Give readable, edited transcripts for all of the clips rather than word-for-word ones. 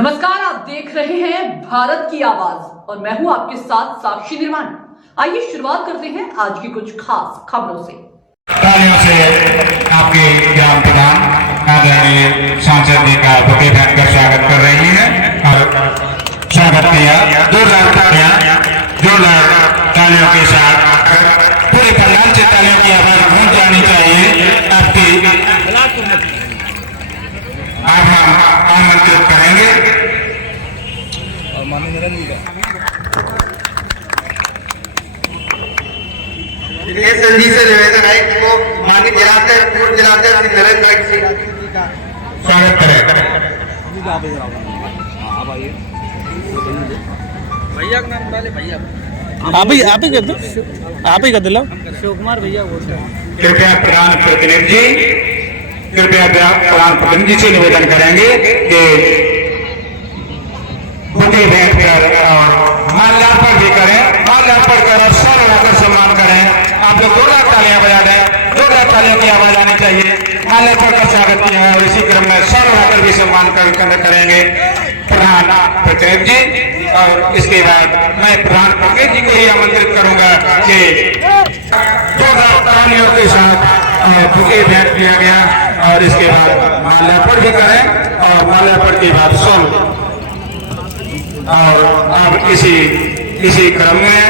नमस्कार, आप देख रहे हैं भारत की आवाज और मैं हूं आपके साथ साक्षी निर्माण। आइए शुरुआत करते हैं आज की कुछ खास खबरों से। तालियों से आपके ग्राम प्रधान आदरणीय सांसद जी का बुके पहन कर स्वागत कर रही है और स्वागत किया। जोरदार तालियों के साथ पूरे पंडाल से तालियों की आवाज गूंज जानी चाहिए। आपकी आप हम आमंत्रित करेंगे ये संधि से निवेदन है कि वो माननीय पूर्व जिलाध्यक्ष श्री नरेंद्र नाइक जी का स्वागत करें। भैया का नाम डाले। भैया आप ही कर दिला शिव कुमार भैया बोलते हैं। कृपया प्रधान प्रतिनिधि जी प्रधान प्रतिनिधि से निवेदन करेंगे कि बुके भेंट कर और माल्यार्पण भी करें। माल्यार्पण कर और सर लगाकर सम्मान करें। आप लोग जोरदार तालियां बजा दें। जोरदार तालियों की आवाज आनी चाहिए। माल्यार्पण का स्वागत किया है और इसी क्रम में सर लगाकर भी सम्मान करेंगे प्रधान प्रतिनिधि जी। और इसके बाद मैं प्रधान प्रतिनिधि जी को ही आमंत्रित करूंगा कि जोरदार तालियों के साथ बुके भेंट किया गया और इसके बाद माल्यार्पण भी करें और माल्यार्पण के बाद सब और अब इसी क्रम में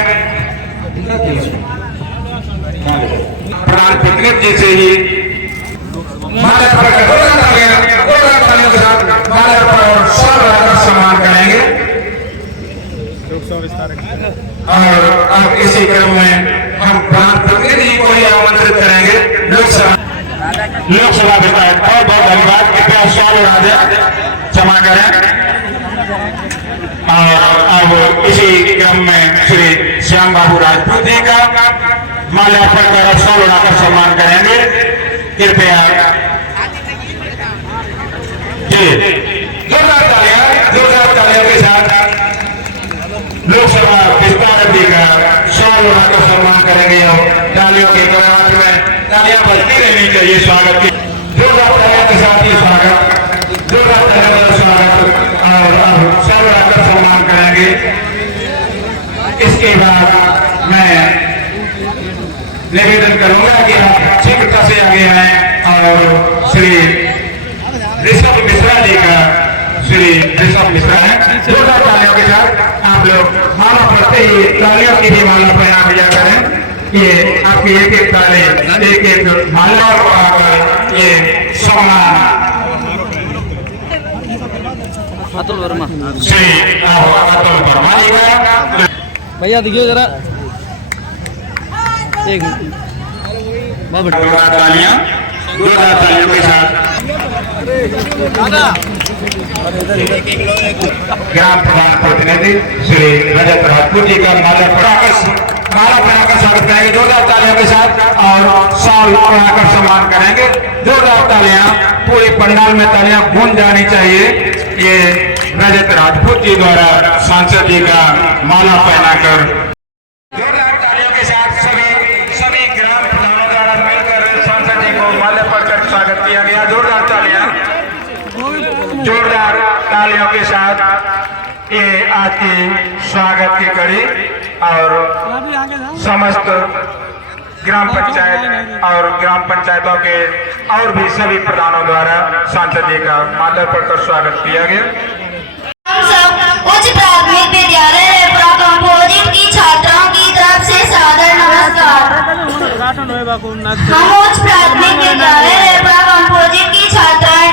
प्रधान प्रतिनिधि जी से ही माल्यार्पण के साथ माल्यार्पण और सर्व सम्मान करेंगे। और अब इसी क्रम में हम प्रधान प्रतिनिधि जी को ही आमंत्रित करेंगे। लोकसभा विधायक बहुत बहुत धन्यवाद। कृपया स्वागत राजा क्षमा करें। और अब इसी क्रम में श्री श्याम बाबू राजपूत जी का माल्यार्पण कर सौ उड़ाकर सम्मान करेंगे। कृपया जी जोरदार तालियों के साथ लोकसभा विस्तारक जी का सौ उड़ाकर सम्मान करेंगे और तालियों के गवाह में तालियां बजती रहनी चाहिए। स्वागत की जोरदार तालियों के साथ ही स्वागत, जोरदार तालियों का स्वागत और अब सौ उड़ाकर सम्मान करेंगे। इसके बाद मैं निवेदन करूंगा कि आप शीघ्रता से आगे आए और श्री ऋषभ मिश्रा जी का है जोरदार तालियों के साथ आप लोग माला पढ़ते ही तालियों की भी माला पहना दिया करें। ये आपकी एक ताली एक माला और ये सम्मान अतुल वर्मा श्री अतुल वर्मा जी का। भैया दिखियो जरा एक मिनट। जोरदार तालियों के साथ ग्राम प्रधान प्रतिनिधि श्री रजत राजपूत जी का माला पढ़ाकर स्वागत करेंगे जोरदार तालियों के साथ और साल पढ़ाकर सम्मान करेंगे। जोरदार तालियां पूरे पंडाल में तालियां गूंज जानी चाहिए। ये रजत राजपूत जी द्वारा सांसद जी का माला पहनाकर जोरदार तालियों के साथ सभी ग्राम प्रधानों द्वारा मिलकर सांसद जी को माला पढ़कर स्वागत किया गया। जोरदार तालियों के साथ ये आज की स्वागत की कड़ी और समस्त ग्राम पंचायत और ग्राम पंचायतों के और भी सभी प्रधानों द्वारा सांसद जी का माल्यार्पण कर स्वागत किया गया। उच्च प्राथमिक विद्यालय रेपरा कंपोजिट की छात्राओं की तरफ से सादर नमस्कार। हम उच्च प्राथमिक विद्यालय रेपरा कंपोजिट की छात्राएं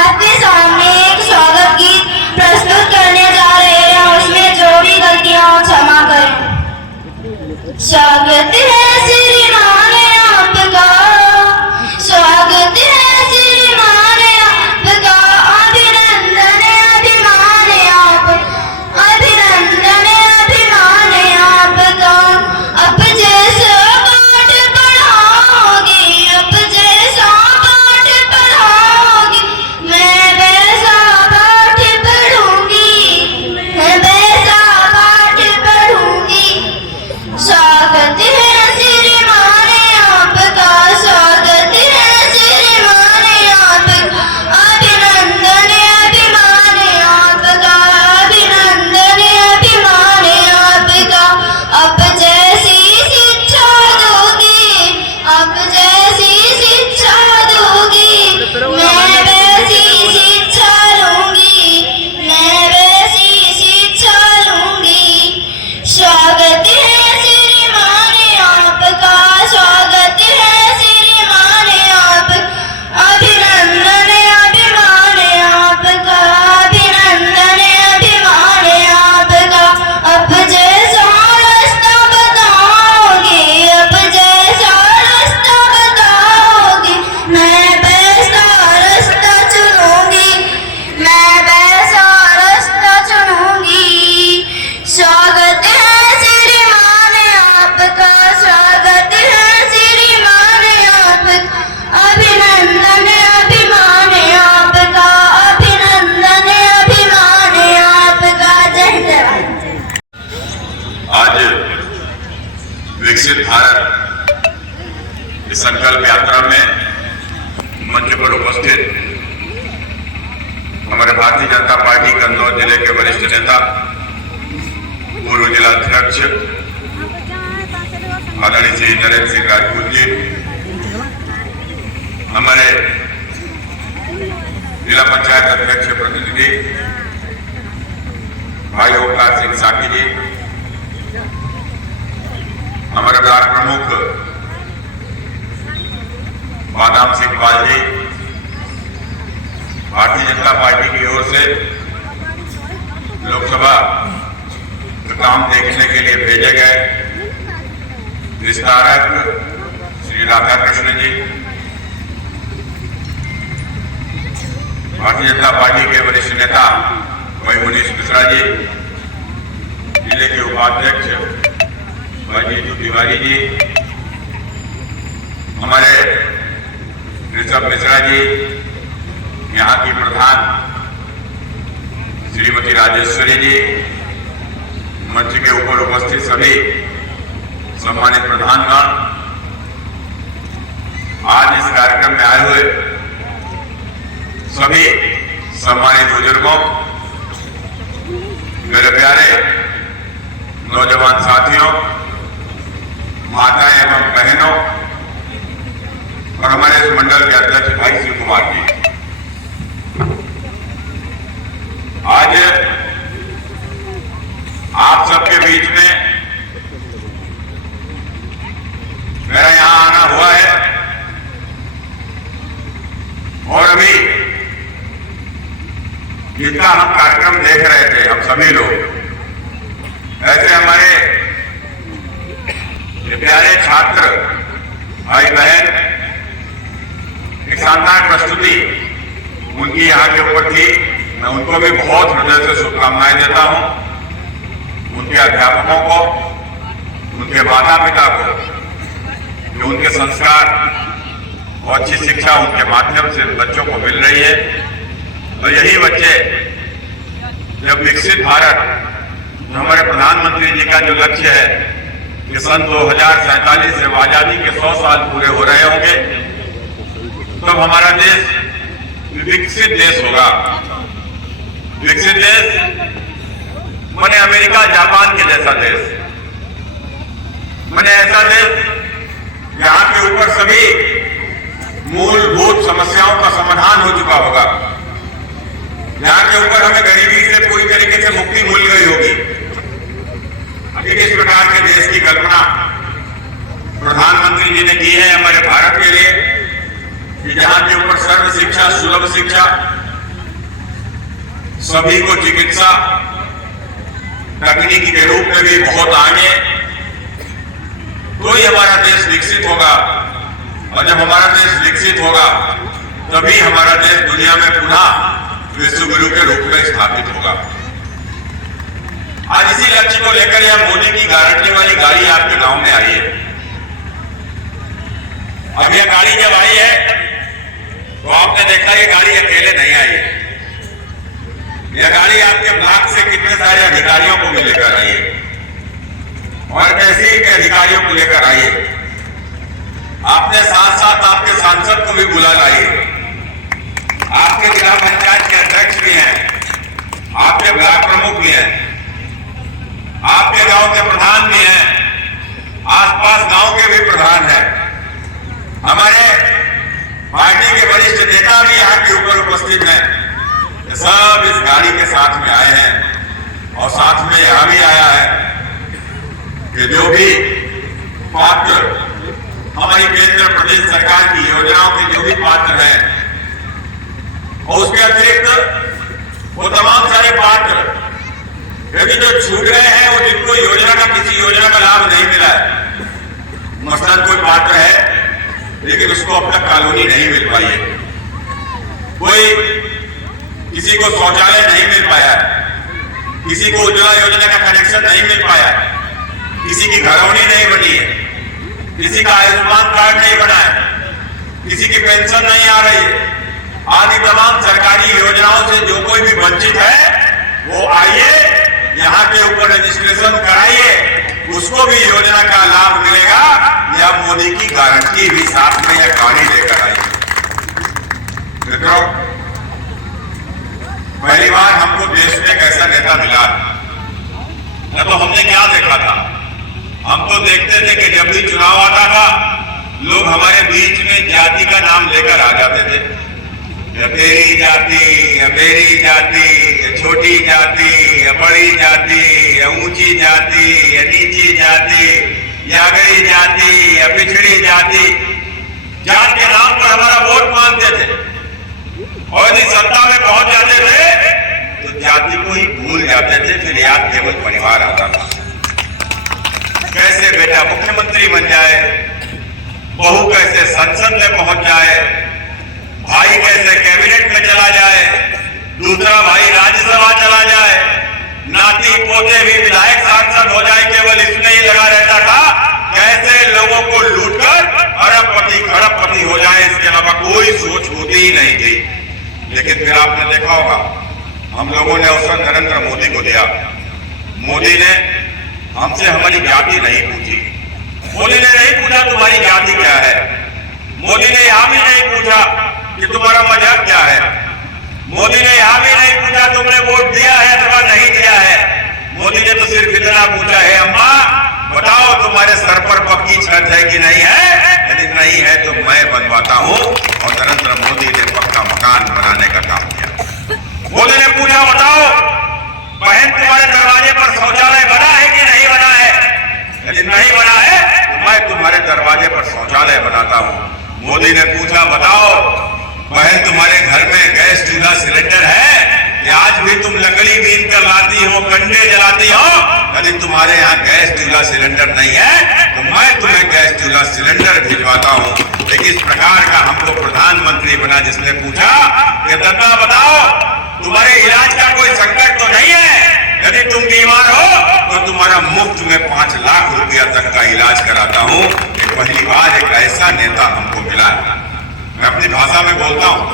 आपके सामने एक स्वागत गीत प्रस्तुत करने जा रहे हैं। उसमें जो भी गलतियां हो क्षमा करें। स्वागत है श्रीमान आपका, स्वागत है श्रीमान आपका, अभिनंदन अभिमान आप, अभिनंदन अभिमान आपका। अब जैसा पाठ पढ़ाओगे, अब जैसा पाठ पढ़ाओगे, मैं वैसा पाठ पढ़ूंगी, मैं वैसा पाठ पढ़ूंगी। स्वागत है इस संकल्प यात्रा में मंच पर उपस्थित हमारे भारतीय जनता पार्टी कन्नौज जिले के वरिष्ठ नेता, पूर्व जिलाध्यक्ष आदरणीय श्री नरेंद्र सिंह राजपूत जी, हमारे जिला पंचायत अध्यक्ष प्रतिनिधि भाई ओंकार सिंह साकी जी, हमारे ब्लॉक प्रमुख बादाम सिंह पाल जी, भारतीय जनता पार्टी की ओर से लोकसभा काम देखने के लिए भेजे गए विस्तारक श्री राधा कृष्ण जी, भारतीय जनता पार्टी के वरिष्ठ नेता भाई मनीष मिश्रा जी, जिले के उपाध्यक्ष भाई जीतू तिवारी जी, हमारे ऋषभ मिश्रा जी, यहाँ की प्रधान श्रीमती राजेश्वरी जी, मंच के ऊपर उपस्थित सभी सम्मानित प्रधानगण, आज इस कार्यक्रम में आए हुए सभी सम्मानित बुजुर्गों, मेरे प्यारे नौजवान साथियों, माताएं एवं बहनों और हमारे इस मंडल के अध्यक्ष भाई शिव कुमार जी, आज आप सबके बीच में मेरा यहां आना हुआ है और अभी जिनका हम कार्यक्रम देख रहे थे, हम सभी लोग, ऐसे हमारे प्यारे छात्र भाई बहन, एक शानदार प्रस्तुति उनकी यहाँ के ऊपर थी। मैं उनको भी बहुत हृदय से शुभकामनाएं देता हूँ, उनके अध्यापकों को, उनके माता पिता को, जो उनके संस्कार और अच्छी शिक्षा उनके माध्यम से बच्चों को मिल रही है। और यही बच्चे जब विकसित भारत, हमारे प्रधानमंत्री जी का जो लक्ष्य है कि सन 2047 से आजादी के 100 साल पूरे हो रहे होंगे, तब हमारा देश विकसित देश होगा। विकसित देश माने अमेरिका जापान के जैसा देश, माने ऐसा देश जहां के ऊपर सभी मूलभूत समस्याओं का समाधान हो चुका होगा, जहां के ऊपर हमें गरीबी से पूरी तरीके से मुक्ति मिल गई होगी। इस प्रकार के देश की कल्पना प्रधानमंत्री जी ने की है हमारे भारत के लिए, कि जहां के ऊपर सर्व शिक्षा, सुलभ शिक्षा, सभी को चिकित्सा, तकनीकी के रूप में भी बहुत आगे, तो ही हमारा देश विकसित होगा। और जब हमारा देश विकसित होगा तभी हमारा देश दुनिया में पुनः विश्व गुरु के रूप में स्थापित होगा। आज इसी लक्ष्य को लेकर यह मोदी की गारंटी वाली गाड़ी आपके गांव में आई है। अब यह गाड़ी जब आई है तो आपने देखा ये गाड़ी अकेले नहीं आई है, यह गाड़ी आपके ब्लॉक से कितने सारे अधिकारियों को भी लेकर आई है और तहसील के अधिकारियों को लेकर आई है। आपने साथ साथ आपके सांसद को भी बुला लाई है, आपके जिला पंचायत के अध्यक्ष भी हैं, आपके ब्लॉक प्रमुख भी हैं, आपके गांव के प्रधान भी हैं, आसपास गांव के भी प्रधान हैं, हमारे पार्टी के वरिष्ठ नेता भी यहाँ के ऊपर उपस्थित हैं। सब इस गाड़ी के साथ में आए हैं और साथ में यह भी आया है कि जो भी पात्र हमारी केंद्र प्रदेश सरकार की योजनाओं के जो भी पात्र हैं, और उसके अतिरिक्त वो तमाम सारे पात्र यदि जो छूट गए हैं, वो जिनको योजना का किसी योजना का लाभ नहीं मिला है, मसलन कोई पात्र है लेकिन उसको अब तक कॉलोनी नहीं मिल पाई है, कोई किसी को शौचालय नहीं मिल पाया, किसी को उज्ज्वला योजना का कनेक्शन नहीं मिल पाया, किसी की घरौनी नहीं बनी है, किसी का आयुष्मान कार्ड नहीं बना है, किसी की पेंशन नहीं आ रही है, आदि तमाम सरकारी योजनाओं से जो कोई भी वंचित है वो आइए, यहाँ के ऊपर रजिस्ट्रेशन कराइए, उसको भी योजना का लाभ मिलेगा, या मोदी की गारंटी भी साथ में यह गाड़ी लेकर आई। मित्रों, पहली बार हमको देश में एक ऐसा नेता मिला, न तो हमने क्या देखा था। हम तो देखते थे कि जब भी चुनाव आता था लोग हमारे बीच में जाति का नाम लेकर आ जाते थे। या तेरी जाति, या मेरी जाति, या छोटी जाति, या बड़ी जाति, या ऊंची जाति, या नीची जाति, या गई जाति, या पिछड़ी जाति। जात के नाम पर हमारा वोट मांगते थे, और यदि सत्ता में पहुंच जाते थे तो जाति को ही भूल जाते थे, फिर याद केवल परिवार आता था। कैसे बेटा मुख्यमंत्री बन जाए, बहू कैसे संसद में पहुंच जाए, भाई कैसे कैबिनेट में चला जाए, दूसरा भाई राज्यसभा चला जाए, नाती पोते भी विधायक सांसद हो जाए, केवल इसमें ही लगा रहता था कैसे लोगों को लूटकर अरबपति खरबपति हो जाए, इसके अलावा कोई सोच होती ही नहीं थी। लेकिन फिर आपने देखा होगा हम लोगों ने अवसर नरेंद्र मोदी को दिया। मोदी ने हमसे हमारी जाति नहीं पूछी, मोदी ने नहीं पूछा तुम्हारी जाति क्या है, मोदी ने यह भी नहीं पूछा कि तुम्हारा मजहब क्या है, मोदी ने यह भी नहीं पूछा तुमने वोट दिया है अथवा नहीं दिया है। मोदी ने तो सिर्फ इतना पूछा है, अम्मा बताओ तुम्हारे सर पर पक्की छत है कि नहीं है, यदि नहीं है तो मैं बनवाता हूं। और नरेंद्र मोदी ने पक्का मकान बनाने का काम किया। मोदी ने पूछा बताओ बहन तुम्हारे दरवाजे पर शौचालय बना है कि नहीं बना है, यदि नहीं बना है तो मैं तुम्हारे दरवाजे पर शौचालय बनाता हूं। मोदी ने पूछा बताओ बहन तुम्हारे घर में गैस चूल्हा सिलेंडर है, या आज भी तुम लकड़ी बीन कर लाती हो, कंडे जलाती हो, यदि तुम्हारे यहाँ गैस चूल्हा सिलेंडर नहीं है तो मैं तुम्हें गैस चूल्हा सिलेंडर भिजवाता हूँ। लेकिन इस प्रकार का हमको प्रधानमंत्री बना जिसने पूछा कि दादा बताओ तुम्हारे इलाज का कोई संकट तो नहीं है, यदि तुम बीमार हो तो तुम्हारा मुफ्त में 5 लाख रुपया तक का इलाज कराता हूँ। ये पहली बार एक ऐसा नेता हमको मिला है। मैं अपनी भाषा में बोलता हूँ,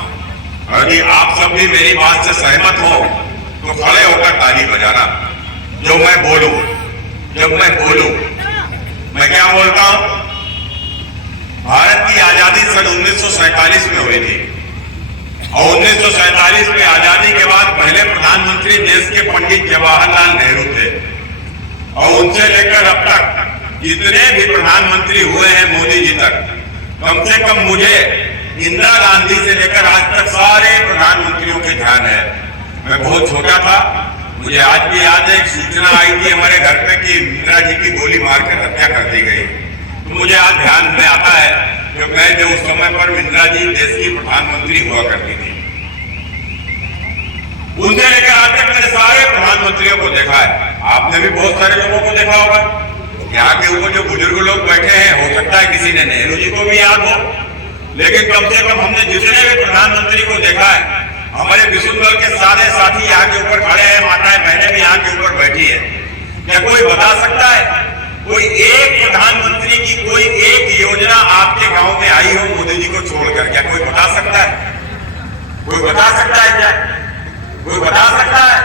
यदि आप सब भी मेरी बात से सहमत हो तो खड़े होकर ताली बजाना। जो मैं बोलूं, जब मैं बोलूं, मैं क्या बोलता हूं? भारत की आजादी सन 1947 में हुई थी, और 1947 में आजादी के बाद पहले प्रधानमंत्री देश के पंडित जवाहरलाल नेहरू थे, और उनसे लेकर अब तक जितने भी प्रधानमंत्री हुए हैं मोदी जी तक, कम से कम मुझे इंदिरा गांधी से लेकर आज तक सारे प्रधानमंत्रियों के ध्यान है। मैं बहुत छोटा था, मुझे आज भी याद है एक सूचना आई थी हमारे घर पे कि इंदिरा जी की गोली मारकर हत्या कर दी गई। तो मुझे आज ध्यान में आता है कि मैं जो उस समय पर इंदिरा जी देश की प्रधानमंत्री हुआ करती थी, उनसे लेकर आज तक मैंने सारे प्रधानमंत्रियों को देखा है। आपने भी बहुत सारे लोगों को देखा होगा। यहाँ के ऊपर जो बुजुर्ग लोग बैठे हैं, हो सकता है किसी ने नेहरू जी को भी याद हो, लेकिन कम से कम हमने जितने भी प्रधानमंत्री को देखा है, हमारे विशुद्ध दल के सारे साथी यहाँ के ऊपर खड़े हैं, माताएं बहनें भी यहाँ के ऊपर बैठी है। क्या कोई बता सकता है कोई एक प्रधानमंत्री की कोई एक योजना आपके गांव में आई हो मोदी जी को छोड़कर? क्या कोई बता सकता है? कोई बता सकता है क्या? कोई बता सकता है?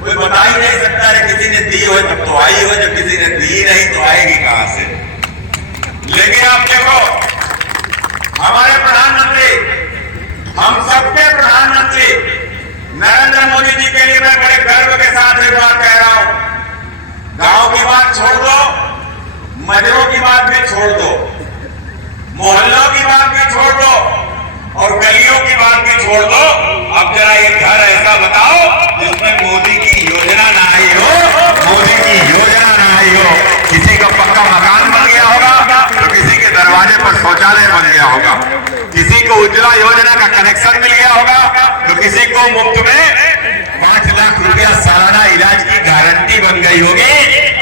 कोई बता ही नहीं सकता है। किसी ने दी हो तब तो आई हो, जब किसी ने दी नहीं तो आएगी कहां से? लेकिन आप देखो हमारे प्रधानमंत्री, हम सबके प्रधानमंत्री नरेंद्र मोदी जी के लिए मैं बड़े गर्व के साथ एक बात कह रहा हूं। गांव की बात छोड़ दो, मंदिरों की बात भी छोड़ दो, मोहल्लों की बात भी छोड़ दो, और गलियों की बात भी छोड़ दो। अब जरा एक घर ऐसा बताओ जिसमें मोदी की योजना ना आई हो, मोदी की योजना ना आई हो। किसी का पक्का मकान बन गया होगा तो किसी के दरवाजे पर शौचालय बन गया होगा, किसी को उज्ज्वला योजना का कनेक्शन मिल गया होगा, तो किसी को मुफ्त में 5 लाख रुपया सालाना इलाज की गारंटी बन गई होगी।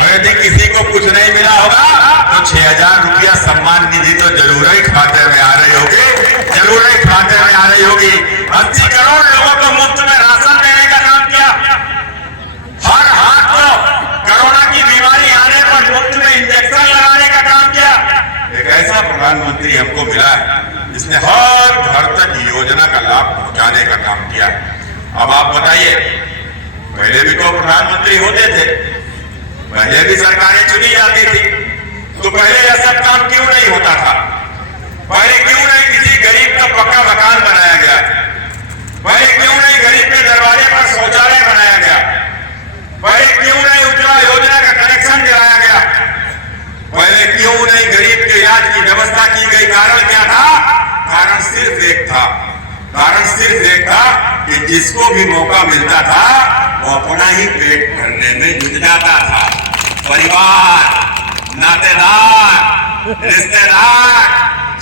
और यदि किसी को कुछ नहीं मिला होगा तो 6000 रुपया सम्मान निधि तो जरूर ही खाते में आ रही होगी, जरूर ही खाते में आ रही होगी। 80 करोड़ लोगों को मुफ्त में राशन देने का काम किया। हर हाथ को कोरोना की बीमारी आने पर मुफ्त में इंजेक्शन लगाने का काम किया। एक ऐसा प्रधानमंत्री हमको मिला है जिसने हर घर तक योजना का लाभ पहुंचाने का काम किया। अब आप बताइए, पहले भी तो प्रधानमंत्री होते थे, पहले भी सरकारें चुनी जाती थी, तो पहले यह सब काम क्यों नहीं होता था? पहले क्यों नहीं किसी गरीब का पक्का मकान बनाया गया? पहले क्यों नहीं गरीब के दरवाजे पर शौचालय बनाया गया? पहले क्यों नहीं उज्ज्वला योजना का कनेक्शन दिलाया गया? पहले क्यों नहीं गरीब के इलाज की व्यवस्था की गई? कारण क्या था? कारण सिर्फ एक था कि जिसको भी मौका मिलता था वो अपना ही पेट भरने में जुट जाता था। परिवार, नातेदार, रिश्तेदार,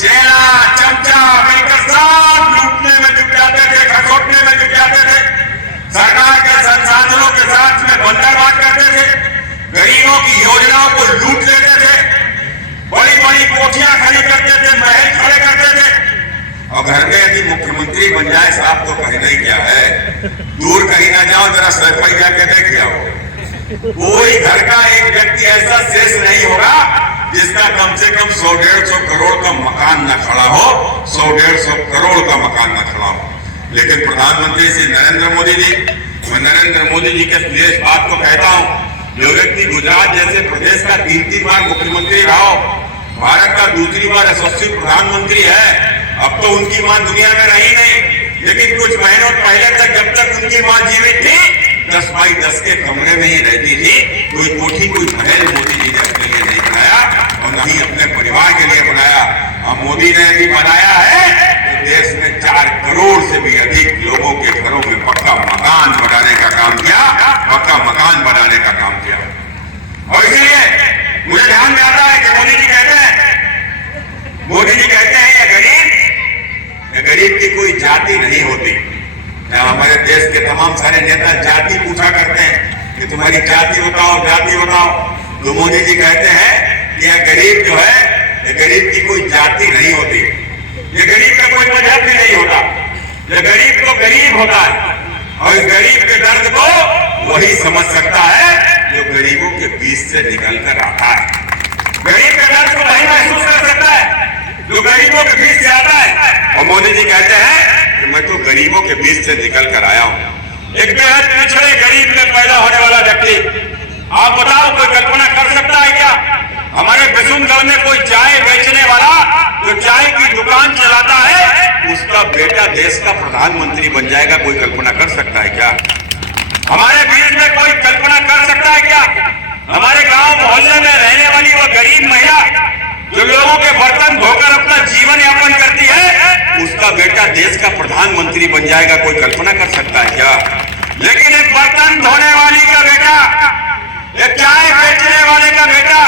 चेला चमचा मिलकर सब लूटने में जुट जाते थे, खसोटने में जुट जाते थे, सरकार के संसाधनों के साथ में बंदरबांट करते थे, गरीबों की योजनाओं को लूट लेते थे, बड़ी बड़ी कोठियां खड़ी करते थे, महल खड़े करते थे, और घर में यदि मुख्यमंत्री बन जाए साहब तो कहना ही क्या है। दूर कहीं ना जाओ, जरा सफाई जाके देख आओ, कोई घर का एक व्यक्ति ऐसा शेष नहीं होगा जिसका कम से कम 100-150 करोड़ का मकान न खड़ा हो, 100-150 करोड़ का मकान न खड़ा हो। लेकिन प्रधानमंत्री श्री नरेंद्र मोदी जी, मैं नरेंद्र मोदी जी के इस बात को कहता हूँ, जो व्यक्ति गुजरात जैसे प्रदेश का 3 बार मुख्यमंत्री रहा हो, भारत का दूसरी बार यशस्वी प्रधानमंत्री है, अब तो उनकी मां दुनिया में रही नहीं, लेकिन कुछ महीनों पहले तक जब तक उनकी मां जीवित थी 10x10 के कमरे में ही रहती थी। कोई कोठी कोई महल मोदी जी ने अपने लिए नहीं बनाया और न ही अपने परिवार के लिए बनाया। और मोदी ने भी बनाया है तो देश में 4 करोड़ से भी अधिक लोगों के घरों में पक्का मकान बनाने का काम किया, पक्का मकान बनाने का काम किया। और इसलिए मुझे ध्यान में आता है कि मोदी जी कहते हैं ये गरीब की कोई जाति नहीं होती। हमारे देश के तमाम सारे नेता जाति पूछा करते हैं कि तुम्हारी जाति बताओ, तो मोदी जी कहते हैं कि यह गरीब जो है, ये गरीब की कोई जाति नहीं होती, ये गरीब का कोई मजहब भी नहीं होता, ये गरीब तो गरीब होता है, और इस गरीब के दर्द को वही समझ सकता है जो गरीबों के बीच से निकल कर आता है। गरीब के दर्द को वही महसूस कर सकता है जो गरीबों के बीच से आता है। और मोदी जी कहते हैं कि मैं तो गरीबों के बीच से निकल कर आया हूं। एक बेहद पिछड़े गरीब में पैदा होने वाला व्यक्ति, आप बताओ कोई कल्पना कर सकता है क्या? हमारे बिशुनगढ़ में कोई चाय बेचने वाला जो चाय की दुकान चलाता है, उसका बेटा देश का प्रधानमंत्री बन जाएगा, कोई कल्पना कर सकता है क्या? हमारे बीच में कोई कल्पना कर सकता है क्या? हमारे गांव मोहल्ले में रहने वाली वो गरीब महिला जो लोगों के बर्तन धोकर अपना जीवन यापन करती है, उसका बेटा देश का प्रधानमंत्री बन जाएगा, कोई कल्पना कर सकता है क्या? लेकिन एक बर्तन धोने वाली का बेटा, एक चाय बेचने वाले का बेटा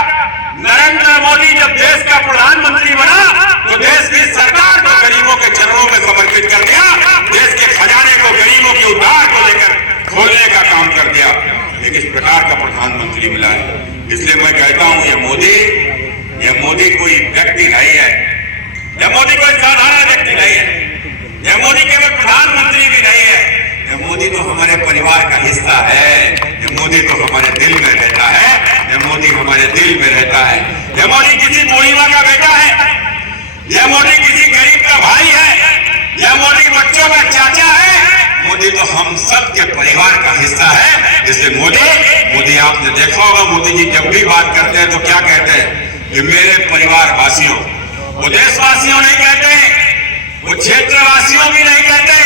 नरेंद्र मोदी जब देश का प्रधानमंत्री बना तो देश की सरकार को गरीबों के चरणों में समर्पित कर दिया, देश के खजाने को गरीबों के उद्धार को लेकर खोलने का काम कर दिया। एक इस प्रकार का प्रधानमंत्री मिला है। इसलिए मैं कहता हूं ये मोदी कोई व्यक्ति नहीं है, यह मोदी कोई साधारण व्यक्ति नहीं है, यह मोदी केवल प्रधानमंत्री भी नहीं है, यह मोदी तो हमारे परिवार का हिस्सा है, यह मोदी तो हमारे दिल में रहता है, यह मोदी हमारे दिल में रहता है। यह मोदी किसी बूढ़ी का बेटा है, यह मोदी किसी गरीब का भाई है, यह मोदी बच्चों का चाचा है, मोदी तो हम सब के परिवार का हिस्सा है। इसलिए मोदी आपने देखा होगा, मोदी जी जब भी बात करते हैं तो क्या कहते हैं कि मेरे परिवार वासियों, वो देशवासियों नहीं कहते, वो क्षेत्रवासियों भी नहीं कहते,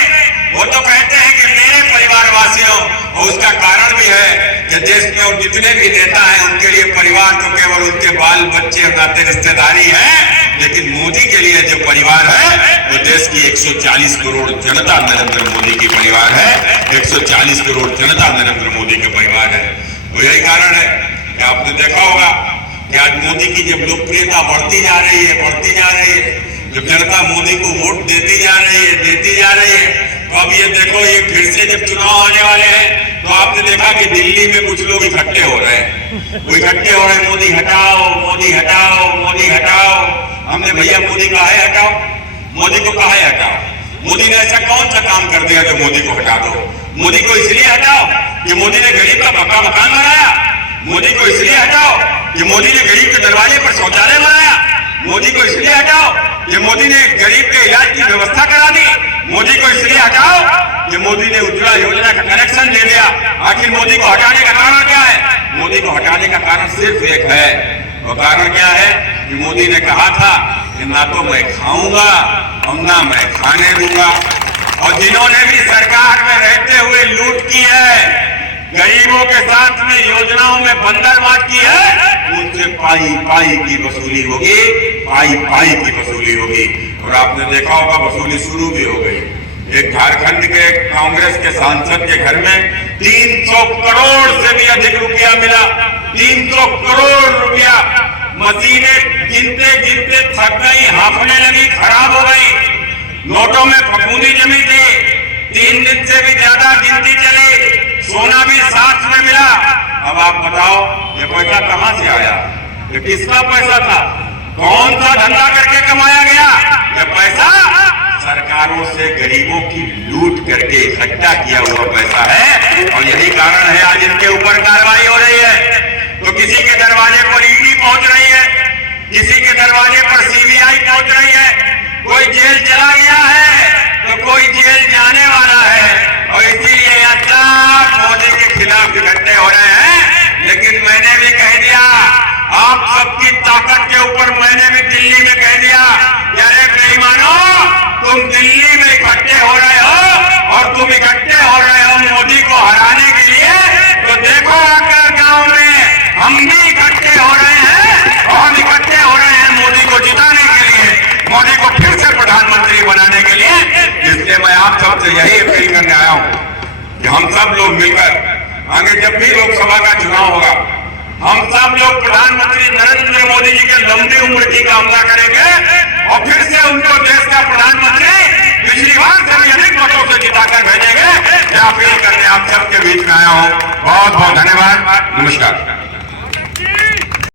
वो तो कहते हैं कि मेरे परिवार वासियों। और उसका कारण भी है कि देश में और जितने भी नेता हैं उनके लिए परिवार तो केवल उनके बाल बच्चे और नाते रिश्तेदारी है, लेकिन मोदी के लिए जो परिवार है वो देश की 140 करोड़ जनता नरेंद्र मोदी की परिवार है, 140 करोड़ जनता नरेंद्र मोदी का परिवार है। तो यही कारण है कि आपने देखा होगा कि आज मोदी की जब लोकप्रियता बढ़ती जा रही है, जब जनता मोदी को वोट देती जा रही है, तो अब ये देखो, ये फिर से जब चुनाव आने वाले हैं तो आपने देखा कि दिल्ली में कुछ लोग इकट्ठे हो रहे हैं, मोदी हटाओ। हमने भैया मोदी कहा है हटाओ, मोदी को कहा है हटाओ। मोदी ने ऐसा कौन सा काम कर दिया जो मोदी को हटा दो? मोदी को इसलिए हटाओ कि मोदी ने गरीब का पक्का मकान बनाया, मोदी को इसलिए हटाओ कि मोदी ने गरीब के दरवाजे पर शौचालय बनाया, मोदी को इसलिए हटाओ कि मोदी ने गरीब के इलाज की व्यवस्था करा दी, मोदी को इसलिए हटाओ कि मोदी ने उज्ज्वला योजना का कनेक्शन दे दिया। आखिर मोदी को हटाने का कारण क्या है? मोदी को हटाने का कारण सिर्फ एक है। वो कारण क्या है कि मोदी ने कहा था कि ना तो मैं खाऊंगा और ना मैं खाने दूंगा। और जिन्होंने भी सरकार में रहते हुए लूट की है, गरीबों के साथ में योजनाओं में बंदरबांट की है, उनसे पाई पाई की वसूली होगी, पाई पाई की वसूली होगी। और आपने देखा होगा वसूली शुरू भी हो गई। एक झारखंड के कांग्रेस के सांसद के घर में 300 करोड़ से भी अधिक रुपया मिला। 300 करोड़ रुपया। मशीनें गिनते गिनते थक गई, हांफने लगी, खराब हो गई। नोटों में फफूंदी जमी थी। 3 दिन से भी ज्यादा गिनती चली। सोना भी साथ में मिला। अब आप बताओ ये पैसा कहां से आया? ये किसका पैसा था? कौन सा धंधा करके कमाया गया? ये पैसा सरकारों से गरीबों की लूट करके इकट्ठा किया हुआ पैसा है। और यही कारण है आज इनके ऊपर कार्रवाई हो रही है। तो किसी के दरवाजे पर ईडी पहुंच रही है, किसी के दरवाजे पर सीबीआई पहुंच रही है। कोई जेल चला गया है तो कोई जेल जाने वाला है। और इसीलिए मोदी के खिलाफ इकट्ठे हो रहे हैं। लेकिन मैंने भी कह दिया, आप सबकी ताकत के ऊपर मैंने भी दिल्ली में कह दिया, अरे बेईमानों, तुम दिल्ली में इकट्ठे हो रहे हो और तुम इकट्ठे हो रहे हो मोदी को हराने के लिए। तो देखो आकर गांव में हम भी इकट्ठे हो रहे हैं और हम इकट्ठे हो रहे हैं मोदी को जिताने के लिए, मोदी को फिर से प्रधानमंत्री बनाने के लिए। इसलिए मैं आप सबसे यही अपील करने आया हूं कि हम सब लोग मिलकर आगे जब भी लोकसभा का चुनाव होगा, हम सब लोग प्रधानमंत्री नरेंद्र मोदी जी के लंबी उम्र की कामना करेंगे और फिर से उनको देश का प्रधानमंत्री पिछली बार से भी अधिक वोटों से जिताकर भेजेंगे। यह अपील करने आप सबके बीच में आया हूं। बहुत बहुत धन्यवाद। नमस्कार।